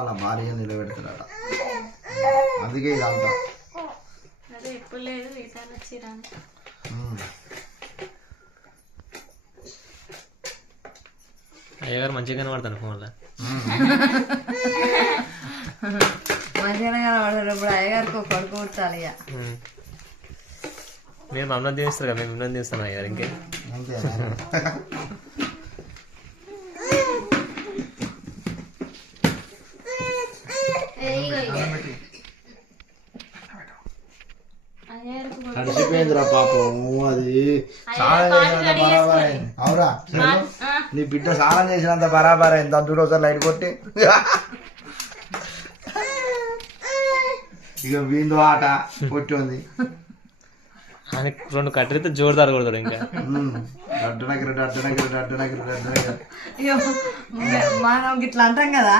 అలా భార్య నిలబెడతాడట, అందుకే ఇదంతా. అదే ఎప్పుడు లేదు, ఈసారి వచ్చిరా. అయ్యగారు మంచిగా కనబడతాను ఫోన్లో. మంచిగా కనబడతాడు. ఇప్పుడు అయ్యగారికి ఒక కొడుకు పుట్టాలి ఇక. మేము అన్నం తీస్తారు కదా, మేము అన్నం తీస్తాం అయ్యారు ఇంకే. నడిచిపోయిందిరా పాపం, అది స్నానం చేసినంత బరాబర్ అయింది. అవురా నీ బిడ్డ స్నానం చేసినంత బరాబర్ అయింది. దాని చూడు ఒకసారి లైట్ కొట్టి. ఇక వీందు ఆట కొట్టి ఉంది. ఆయనకి 2 కట్టెలతో జోరుదారు కొడతాడు ఇంకా. అడ్డనగిరి మనం ఇట్లా అంటాం కదా,